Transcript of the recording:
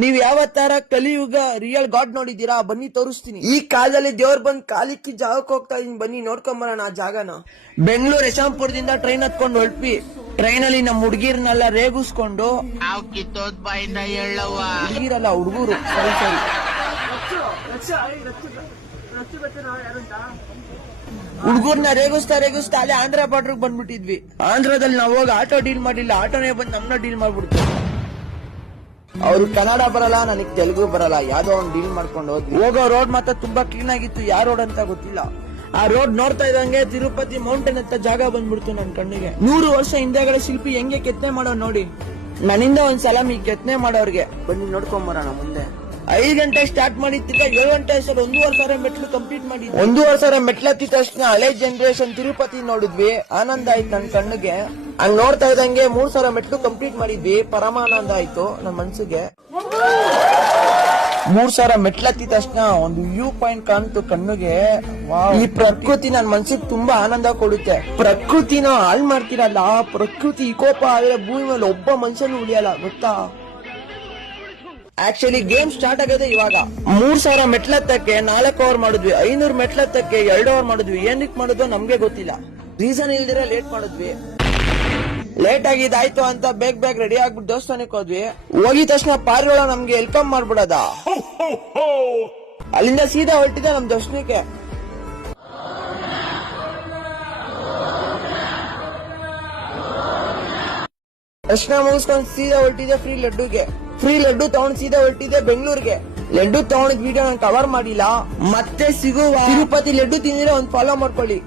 ನೀವ್ ಯಾವತ್ತಾರ ಕಲಿಯುಗ real god ನೋಡಿದೀರಾ? ಬನ್ನಿ ತೋರಿಸ್ತೀನಿ. ಈ ಕಾಲದಲ್ಲಿ ದೇವ್ರ ಬಂದ್ ಕಾಲಿಕ್ಕಿ ಜಾಗಕ್ಕೆ ಹೋಗ್ತಾ ಇದೀನಿ, ಬನ್ನಿ ನೋಡ್ಕೊಂಬರೋಣ ಆ ಜಾಗನ. ಬೆಂಗಳೂರು ಯಶವಂತಪುರದಿಂದ ಟ್ರೈನ್ ಹತ್ಕೊಂಡು ಹೊರಟ್ವಿ. ಟ್ರೈನ್ ಅಲ್ಲಿ ನಮ್ ಹುಡುಗಿರ್ನೆಲ್ಲ ರೇಗಿಸ್ಕೊಂಡು, ಹುಡುಗಿರಲ್ಲ ಹುಡುಗರು, ಸರಿ ಹುಡುಗರ್ನ ರೇಗಿಸ್ತಾ ಅಲ್ಲೇ ಆಂಧ್ರ ಬಾರ್ಡರ್ ಬಂದ್ಬಿಟ್ಟಿದ್ವಿ. ಆಂಧ್ರದಲ್ಲಿ ನಾವ್ ಹೋಗಿ ಆಟೋ ಡೀಲ್ ಮಾಡಿಲ್ಲ, ಆಟೋನೇ ಬಂದ್ ನಮ್ನ ಡೀಲ್ ಮಾಡ್ಬಿಡ್ತು. ಅವ್ರು ಕನ್ನಡ ಬರಲ್ಲ, ನನಗ್ ತೆಲುಗು ಬರಲ್ಲ, ಯಾವ್ದೋ ಒಂದ್ ಡೀಲ್ ಮಾಡ್ಕೊಂಡು ಹೋದ್ವಿ. ಹೋಗೋ ರೋಡ್ ಮಾತ್ರ ತುಂಬಾ ಕ್ಲೀನ್ ಆಗಿತ್ತು, ಯಾವ ರೋಡ್ ಅಂತ ಗೊತ್ತಿಲ್ಲ. ಆ ರೋಡ್ ನೋಡ್ತಾ ಇದ್ದಂಗೆ ತಿರುಪತಿ ಮೌಂಟೇನ್ ಅಂತ ಜಾಗ ಬಂದ್ಬಿಡ್ತು ನನ್ ಕಣ್ಣಿಗೆ. 100 ವರ್ಷ ಹಿಂದೆಗಡೆ ಶಿಲ್ಪಿ ಹೆಂಗೆ ಕೆತ್ತನೆ ಮಾಡೋ ನೋಡಿ. ನನ್ನಿಂದ ಒಂದ್ ಸಲಾಮಿ ಕೆತ್ತನೆ ಮಾಡೋರ್ಗೆ. ಬನ್ನಿ ನೋಡ್ಕೊಂಬರೋಣ ಮುಂದೆ. 5 ಗಂಟೆ ಸ್ಟಾರ್ಟ್ ಮಾಡಿದ್ದ 7 ಗಂಟೆ ಅಷ್ಟರಲ್ಲಿ 1,500 ಮೆಟ್ಲು ಕಂಪ್ಲೀಟ್ ಮಾಡಿ. 1,500 ಮೆಟ್ಲು ಹತ್ತಿದ ತಕ್ಷಣ ಹಳೆ ಜನರೇಷನ್ ತಿರುಪತಿ ನೋಡಿದ್ವಿ. ಆನಂದ ಆಯ್ತು ನನ್ ಕಣ್ಣಿಗೆ. ಹಂಗ್ ನೋಡ್ತಾ ಇದ್ದಂಗೆ 3,000 ಮೆಟ್ಲು ಕಂಪ್ಲೀಟ್ ಮಾಡಿದ್ವಿ. ಪರಮಾನಂದ ಆಯ್ತು ನನ್ ಮನ್ಸಿಗೆ. 3,000 ಮೆಟ್ಲು ಹತ್ತಿದ ತಕ್ಷಣ ಒಂದು ವ್ಯೂ ಪಾಯಿಂಟ್ ಕಾಣ್ತು ಕಣ್ಣಿಗೆ. ಈ ಪ್ರಕೃತಿ ನನ್ ಮನ್ಸಿಗೆ ತುಂಬಾ ಆನಂದ ಕೊಡುತ್ತೆ. ಪ್ರಕೃತಿನ ಹಾಳ್ ಮಾಡ್ತಿರಲ್ಲ, ಪ್ರಕೃತಿ ಕೋಪ ಆದ್ರೆ ಭೂಮಿ ಮೇಲೆ ಒಬ್ಬ ಮನುಷ್ಯನು ಉಳಿಯಲ್ಲ ಗೊತ್ತಾ. ಆಕ್ಚುಲಿ ಗೇಮ್ ಸ್ಟಾರ್ಟ್ ಆಗೋದೇ ಇವಾಗ. 3,000 ಮೆಟ್ಲತ್ತಕ್ಕೆ 4 ಅವರ್ ಮಾಡಿದ್ವಿ. 500 ಮೆಟ್ಲತ್ತಕ್ಕೆ 2 ಅವರ್ ಮಾಡಿದ್ವಿ. ಏನಕ್ಕೆ ಮಾಡಿದ್ವು ನಮ್ಗೆ ಗೊತ್ತಿಲ್ಲ. ರೀಸನ್ ಇಲ್ದಿರ ಲೇಟ್ ಮಾಡಿದ್ವಿ. ಲೇಟ್ ಆಗಿದ್ದಾಯ್ತು ಅಂತ ಬೇಗ ರೆಡಿ ಆಗ್ಬಿಟ್ಟು ದೇವಸ್ಥಾನಕ್ಕೆ ಹೋದ್ವಿ. ಹೋಗಿದ ತಕ್ಷಣ ಪಾರಿವಾಳ ನಮ್ಗೆ ವೆಲ್ಕಮ್ ಮಾಡ್ಬಿಡದ. ಅಲ್ಲಿಂದ ಸೀದಾ ಹೊರಟಿದೆ ನಮ್ ದರ್ಶನಕ್ಕೆ. ದರ್ಶನ ಮುಗಿಸ್ಕೊಂಡು ಸೀದಾ ಹೊರಟಿದೆ ಫ್ರೀ ಲಡ್ಡು ತಗೊಂಡ್ ಸೀದಾ ಹೊರಟಿದೆ ಬೆಂಗಳೂರಿಗೆ. ಲಡ್ಡು ತಗೊಂಡ್ ವಿಡಿಯೋ ನಾನು ಕವರ್ ಮಾಡಿಲ್ಲ. ಮತ್ತೆ ಸಿಗುವ ತಿರುಪತಿ ಲಡ್ಡು ತಿಂದಿರೋ ಒಂದ್ ಫಾಲೋ ಮಾಡ್ಕೊಳ್ಳಿ.